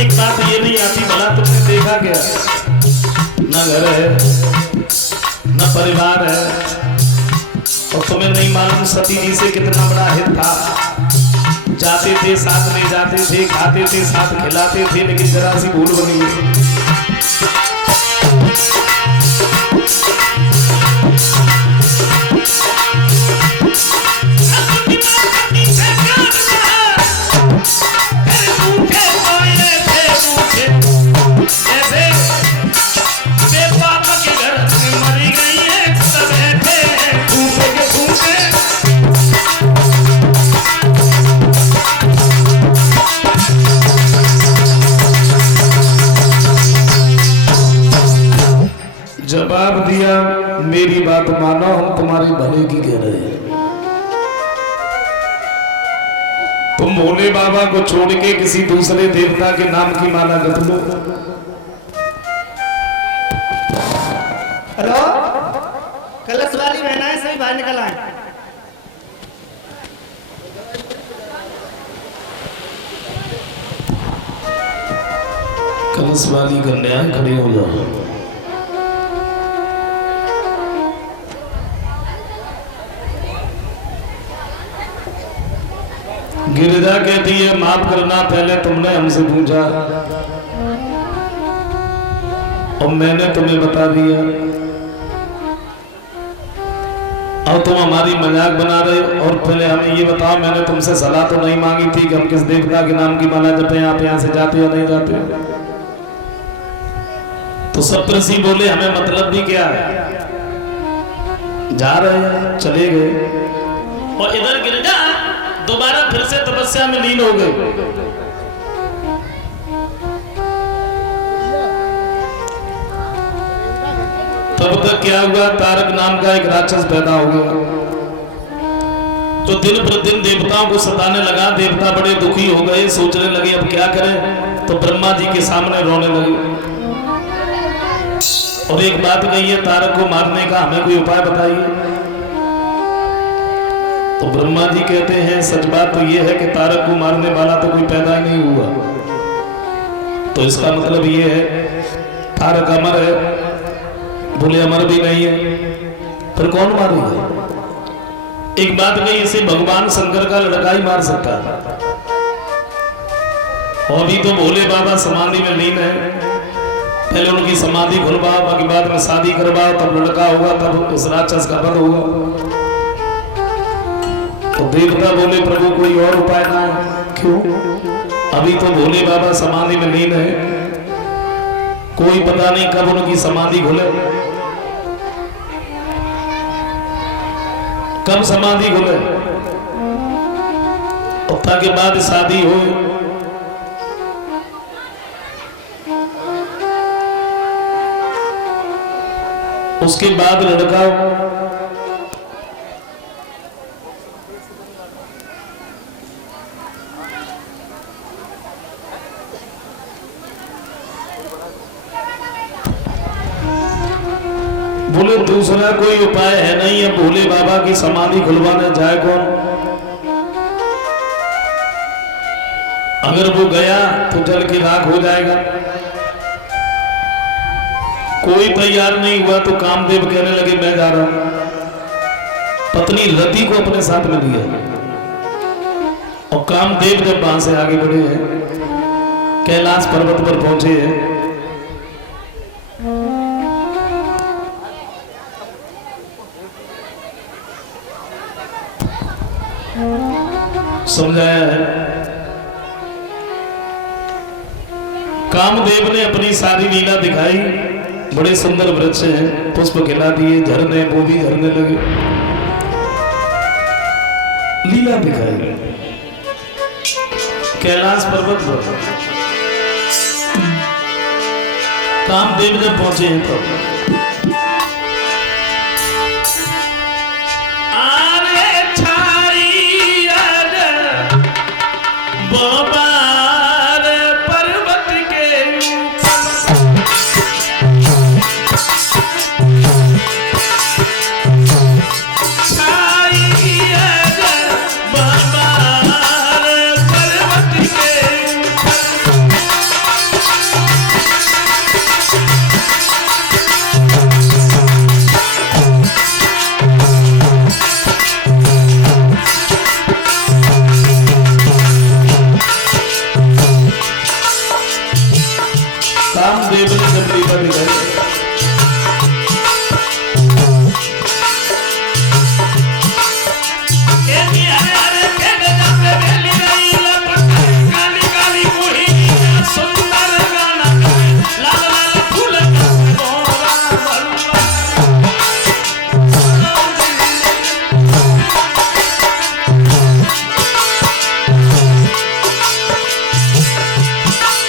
एक बात ये नहीं आती, भला तुमने देखा क्या, न घर है न परिवार है, और तुम्हें नहीं मालूम सती जी से कितना बड़ा हित था। जाते थे साथ ले जाते थे, खाते थे साथ खिलाते थे, लेकिन जरा सी भूल बनी है। जवाब दिया, मेरी बात मानो, हम तुम्हारी भले की कह रहे हैं। तुम भोले बाबा को छोड़ के किसी दूसरे देवता के नाम की माला जप लो। हेलो, कलश वाली बहना है, सभी बाहर निकल आए। कलश वाली कन्या खड़ी हो जाओ। गिरिजा कहती है, माफ करना, पहले तुमने हमसे पूछा और मैंने तुम्हें बता दिया, और तुम हमारी मजाक बना रहे हो। और पहले हमें ये बताओ, मैंने तुमसे सलाह तो नहीं मांगी थी कि हम किस देवता के नाम की माला जपें, आप यहाँ से जाते या नहीं जाते? तो सप्तऋषि बोले, हमें मतलब भी क्या है, जा रहे हैं, चले गए। और इधर गिरिजा दोबारा फिर से तपस्या में लीन हो गए। तब तक क्या हुआ, तारक नाम का एक राक्षस पैदा हो गया, जो दिन प्रतिदिन देवताओं को सताने लगा। देवता बड़े दुखी हो गए, सोचने लगे अब क्या करें, तो ब्रह्मा जी के सामने रोने लगे और एक बात कही है, तारक को मारने का हमें कोई उपाय बताइए। तो ब्रह्मा जी कहते हैं, सच बात तो ये है कि तारक को मारने वाला तो कोई पैदा ही नहीं हुआ, तो इसका मतलब ये है तारक अमर है। बोले अमर भी नहीं है, फिर कौन मारेगा? एक बात कही, इसे भगवान शंकर का लड़का ही मार सकता है। और अभी तो भोले बाबा समाधि में लीन है, पहले उनकी समाधि खुलवाओ, बाकी बाद में शादी करवाओ, तब लड़का होगा, तब इस राक्षस का वध होगा। तो देवता बोले, प्रभु कोई और उपाय ना है? क्यों? अभी तो भोले बाबा समाधि में लीन है, कोई पता नहीं कब उनकी समाधि खुले, कब समाधि खुले, और ताकि बाद शादी हो। उसके बाद लड़का हो। बोले दूसरा कोई उपाय है नहीं है, भोले बाबा की समाधि खुलवाने जाए कौन? अगर वो गया तो जल की राख हो जाएगा। कोई तैयार नहीं हुआ तो कामदेव कहने लगे, मैं जा रहा हूं। पत्नी रति को अपने साथ में लिया और कामदेव जब वहां से आगे बढ़े हैं, कैलाश पर्वत पर पहुंचे हैं, समझाया है। कामदेव ने अपनी सारी लीला दिखाई, बड़े सुंदर वृक्ष हैं, पुष्प खिला दिए, झरने वो भी झरने लगे, लीला दिखाई। कैलाश पर्वत पर कामदेव जब पहुंचे हैं तो कामदेव ने जब लीला दिखाई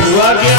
हुआ क्या?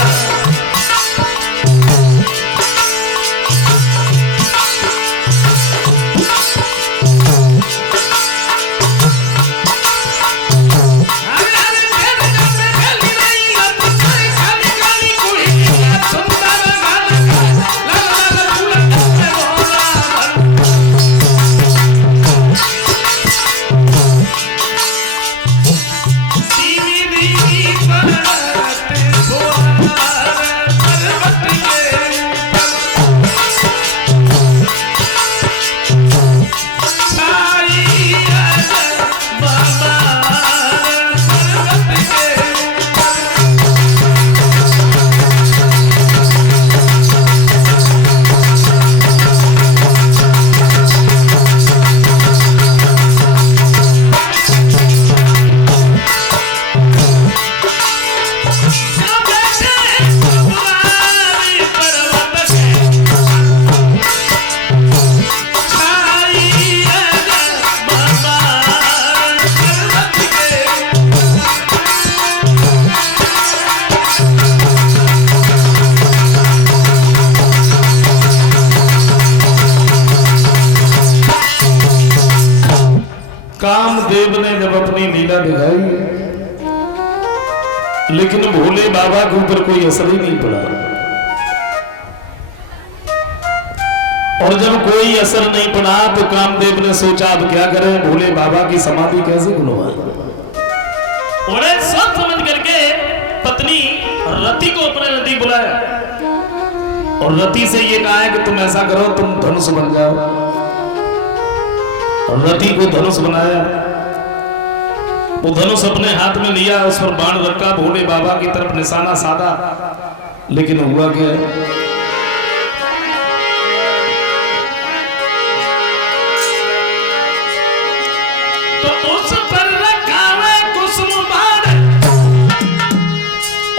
कामदेव ने जब अपनी लीला दिखाई, लेकिन भोले बाबा के ऊपर कोई असर ही नहीं पड़ा। और जब कोई असर नहीं पड़ा तो कामदेव ने सोचा अब क्या करें, भोले बाबा की समाधि कैसे खुलवाएं। उन्हें सब समझ करके पत्नी रति को अपने नजदीक बुलाया और रति से ये कहा है कि तुम ऐसा करो, तुम धनुष बन जाओ। रति को धनुष बनाया, वो धनुष अपने हाथ में लिया, उस पर बाण रखा, भोले बाबा की तरफ निशाना साधा। लेकिन हुआ क्या? तो उस पर रखा है कुसुम बाण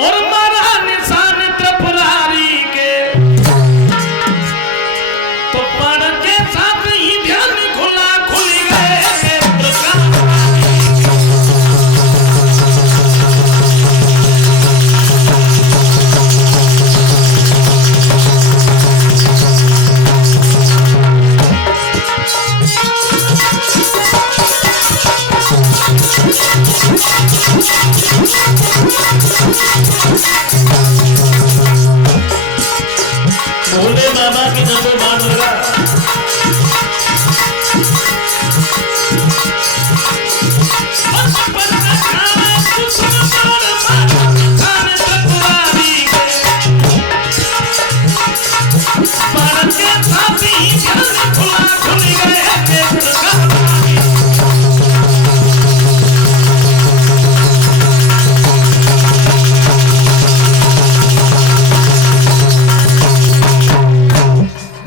और मारा निशान त्रिपुरारी के। तो बाण के साथ ही ध्यान खुला, खुल गए भोले बाबा की जब बाण लगा,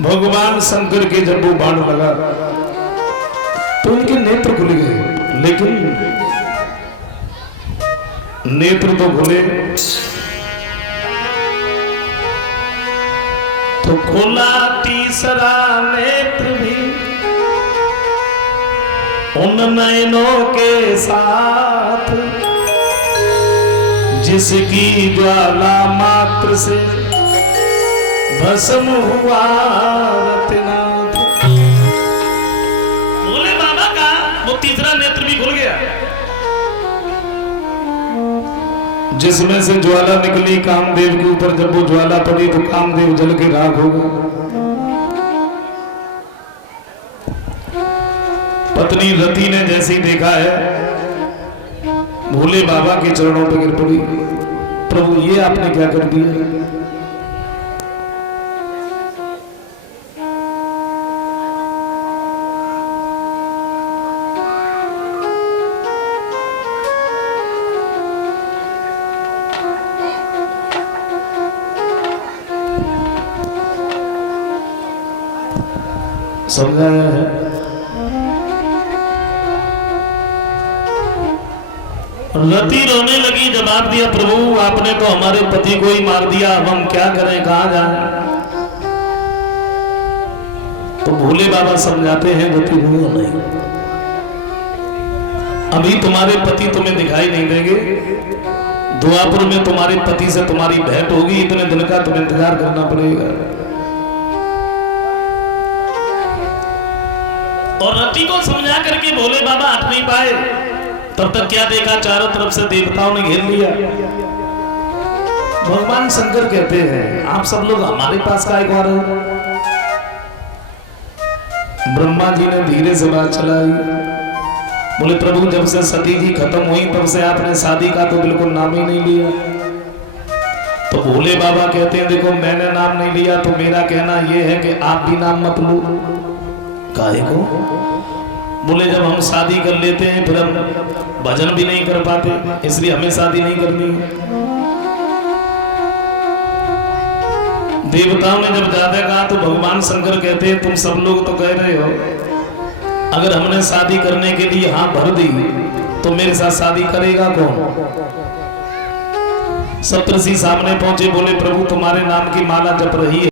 भगवान शंकर के जब वो बाण लगा तो उनके नेत्र खुल गए, लेकिन नेत्र तो खुले तो खुला तीसरा नेत्र भी उन नयनों के साथ जिसकी ज्वाला मात्र से भस्म हुआ रत्नाथ। भोले बाबा का वो तीसरा नेत्र भी खुल गया, जिसमें से ज्वाला निकली कामदेव के ऊपर। जब वो ज्वाला पड़ी तो कामदेव जल के राख हो गए। पत्नी रति ने जैसे ही देखा है भोले बाबा के चरणों पर गिर पड़ी, प्रभु ये आपने क्या कर दिया? समझाया है। रति रोने लगी, जवाब दिया प्रभु आपने तो हमारे पति को ही मार दिया, अब हम क्या करें, कहां जाएं? तो भोले बाबा समझाते हैं रति रो नहीं, अभी तुम्हारे पति तुम्हें दिखाई नहीं देंगे, द्वापर में तुम्हारे पति से तुम्हारी भेंट होगी, इतने दिन का तुम्हें इंतजार करना पड़ेगा। और रति को समझा करके भोले बाबा हट नहीं पाए। तब तक क्या देखा, चारों तरफ से देवताओं ने घेर लिया। भगवान शंकर कहते हैं आप सब लोग हमारे पास का एक बार हो। ब्रह्मा जी ने धीरे से बात चलाई, बोले प्रभु जब से सती जी खत्म हुई तब से आपने शादी का तो बिल्कुल नाम ही नहीं लिया। तो भोले बाबा कहते हैं देखो मैंने नाम नहीं लिया तो मेरा कहना यह है कि आप भी नाम मत लो। काहे को? बोले जब हम शादी कर लेते हैं फिर हम भजन भी नहीं कर पाते, इसलिए हमें शादी नहीं करनी। देवताओं ने जब ज्यादा कहा तो भगवान शंकर कहते हैं तुम सब लोग तो कह रहे हो अगर हमने शादी करने के लिए हाँ भर दी तो मेरे साथ शादी करेगा कौन? सप्तऋषि सामने पहुंचे, बोले प्रभु तुम्हारे नाम की माला जप रही है।